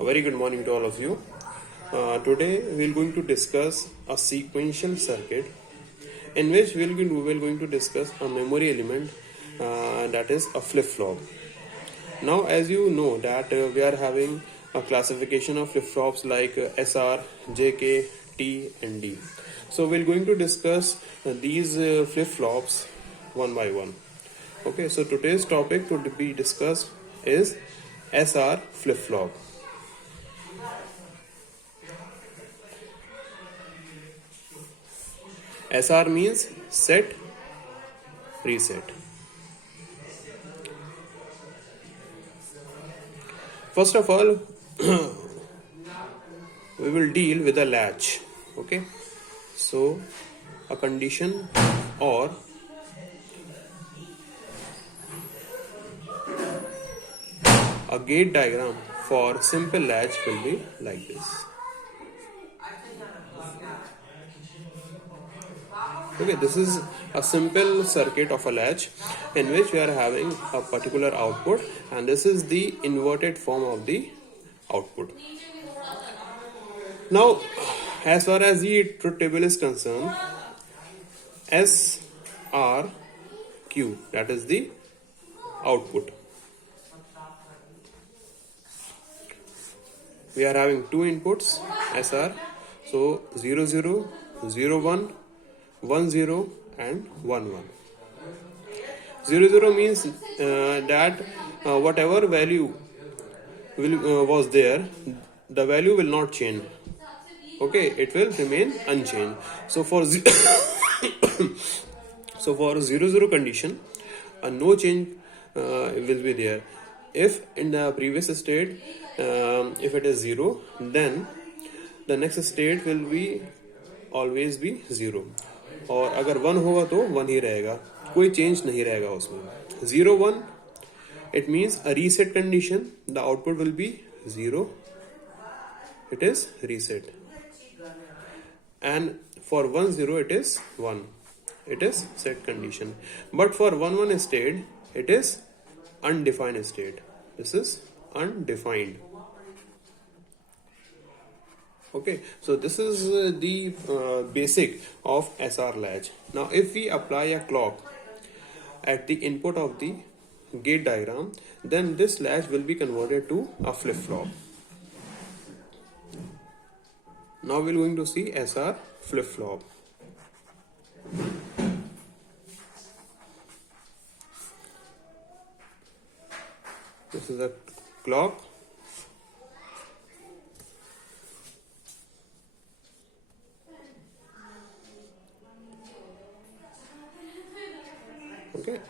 A very good morning to all of you. Today we are going to discuss a sequential circuit in which we are going to discuss a memory element that is a flip-flop. Now as you know that we are having a classification of flip-flops like SR, JK, T and D. So we are going to discuss these flip-flops one by one. Okay, so today's topic to be discussed is SR flip-flop. SR means set, reset. First of all, we will deal with a latch. Okay, so a condition or a gate diagram for simple latch will be like this. Okay, this is a simple circuit of a latch in which we are having a particular output, and this is the inverted form of the output. Now, as far as the truth table is concerned, S, R, Q, that is the output. We are having two inputs, SR, so 0, 0, 0, 1, 1, 0 and 1, 1. 0, 0 means that whatever value was there, the value will not change. Okay, it will remain unchanged. So for 0, 0 condition, no change will be there. If in the previous state, if it is 0, then the next state will be always be 0. और अगर 1 होगा तो 1 ही रहेगा, कोई change नहीं रहेगा उसमें. 0, 1 it means a reset condition. The output will be 0. It is reset. And for 1, 0 it is 1. It is set condition. But for 1, 1 state it is undefined state. This is undefined. Okay, so this is the basic of SR latch. Now if we apply a clock at the input of the gate diagram, then this latch will be converted to a flip-flop. Now we are going to see SR flip-flop. This is a clock. Okay.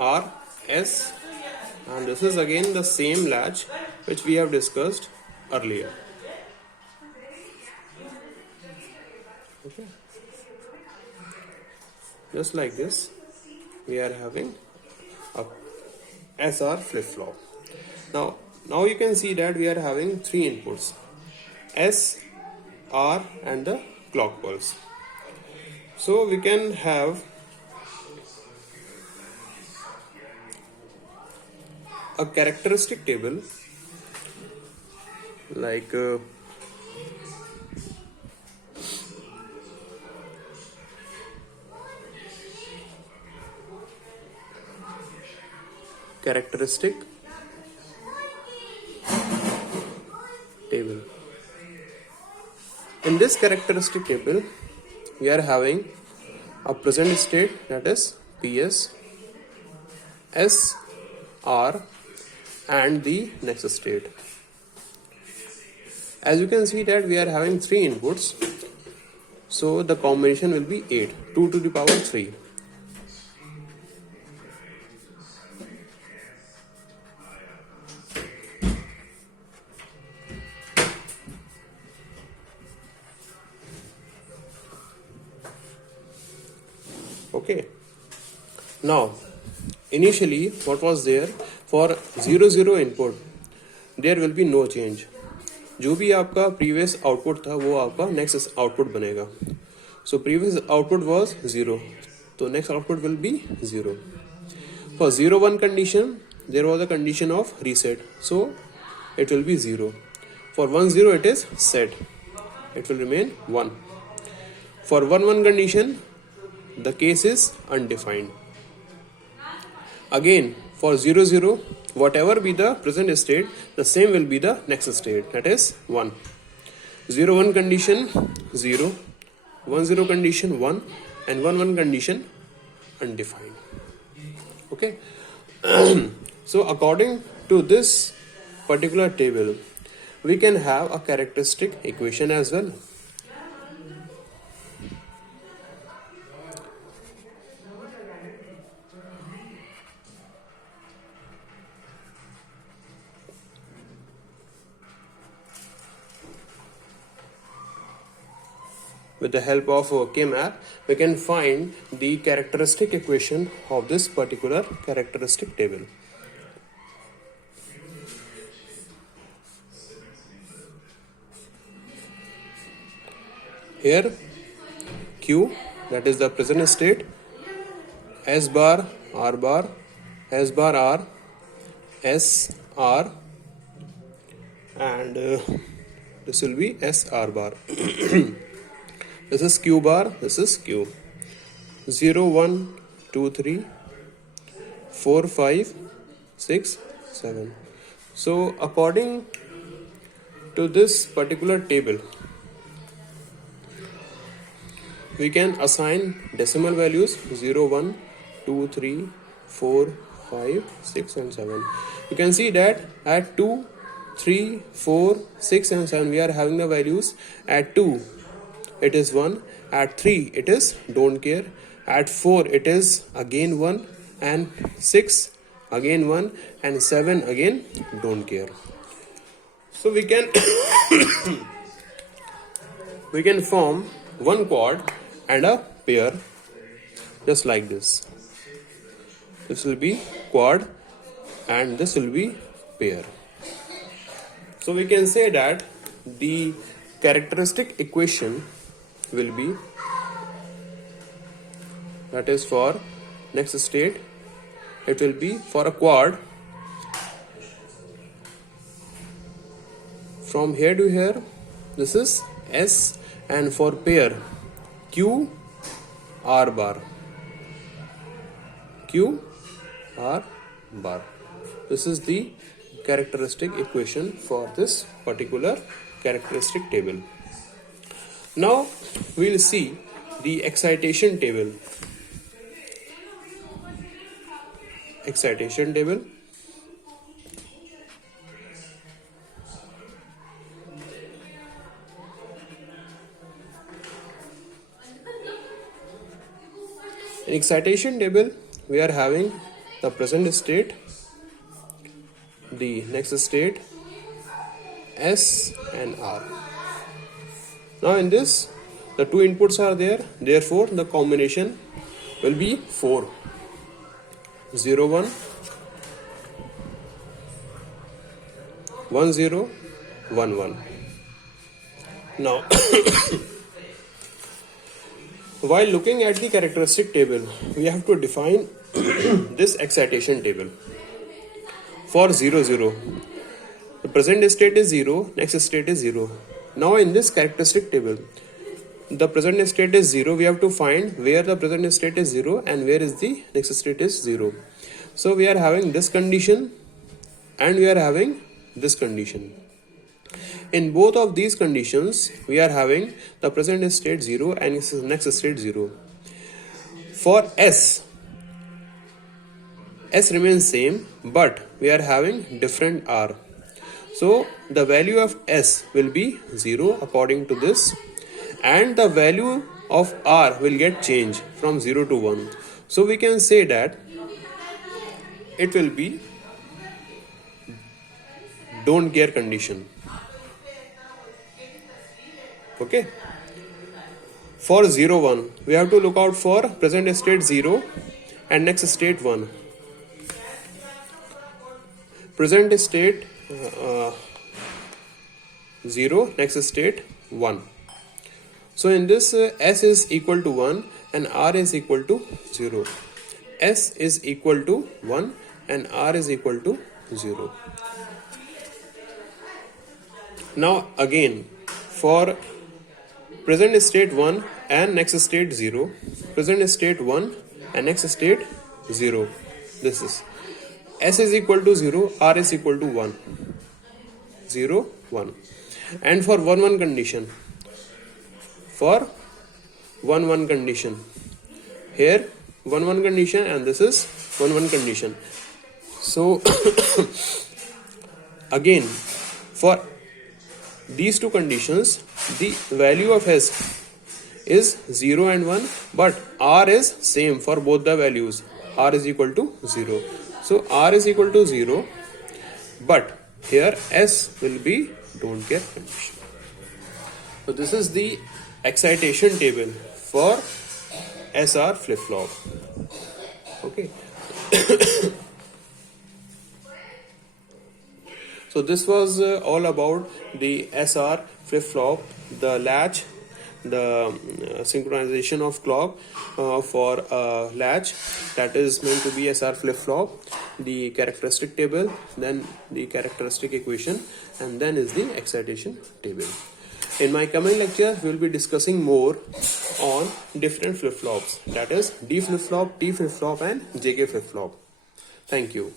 R, S, and this is again the same latch which we have discussed earlier. Okay. Just like this, we are having a SR flip-flop. Now you can see that we are having three inputs, S, R and the clock pulse. So we can have a characteristic table like characteristic table. In this characteristic table, we are having a present state, that is PS, S, R and the next state. As you can see that we are having three inputs, so the combination will be 8, 2 to the power 3. Okay, now initially what was there for 0, 0 input, there will be no change. जो भी आपका previous output था वो आपका next output बनेगा. So previous output was 0, तो next output will be 0. For 0 1 condition, there was a condition of reset, so it will be 0. For 1 0, it is set, it will remain 1. For 1 1 condition, the case is undefined. Again, for 0 0, whatever be the present state, the same will be the next state, that is 1. 0 1 condition 0, 1 0 condition 1, and 1 1 condition undefined. Okay. So according to this particular table, we can have a characteristic equation as well. With the help of K-map, we can find the characteristic equation of this particular characteristic table. Here Q, that is the present state, S bar, S bar R, S R, and this will be S R bar. This is Q bar, this is Q. 0, 1, 2, 3, 4, 5, 6, 7. So according to this particular table, we can assign decimal values 0, 1, 2, 3, 4, 5, 6 and 7. You can see that at 2, 3, 4, 6 and 7 we are having the values. At 2 it is 1, at 3 it is don't care, at 4 it is again 1, and 6 again 1, and 7 again don't care. So we can we can form one quad and a pair just like this. This will be quad and this will be pair. So we can say that the characteristic equation will be, that is for next state, it will be for a quad from here to here, this is S, and for pair Q R bar, Q R bar. This is the characteristic equation for this particular characteristic table. Now we will see the excitation table. Excitation table. In excitation table, we are having the present state, the next state, S and R. Now in this, the two inputs are there, therefore the combination will be 4. 0 1, 1 0, 1 1. Now while looking at the characteristic table, we have to define this excitation table. For 0 0, the present state is 0, next state is 0. Now in this characteristic table, the present state is 0, we have to find where the present state is 0 and where is the next state is 0. So we are having this condition and we are having this condition. In both of these conditions, we are having the present state 0 and next state 0. For S remains same, but we are having different R. So the value of S will be 0 according to this, and the value of R will get changed from 0 to 1. So we can say that it will be don't care condition. Okay. For 0 1, we have to look out for present state 0 and next state 1. Present state 0, next state 1. So in this S is equal to 1 and R is equal to 0. S is equal to 1 and R is equal to 0. Now again, for present state 1 and next state 0, present state 1 and next state 0, this is S is equal to 0, R is equal to 1, 0, 1. And for 1 1 condition, for 1 1 condition, here 1 1 condition and this is 1 1 condition. So again, for these two conditions, the value of S is 0 and 1, but R is same for both the values. R is equal to 0. So R is equal to 0, but here S will be don't care condition. So this is the excitation table for SR flip-flop. Okay. So this was all about the SR flip-flop, the latch, the synchronization of clock for a latch that is meant to be SR flip-flop, the characteristic table, then the characteristic equation, and then is the excitation table. In my coming lecture, we will be discussing more on different flip-flops, that is D flip-flop, T flip-flop and JK flip-flop. Thank you.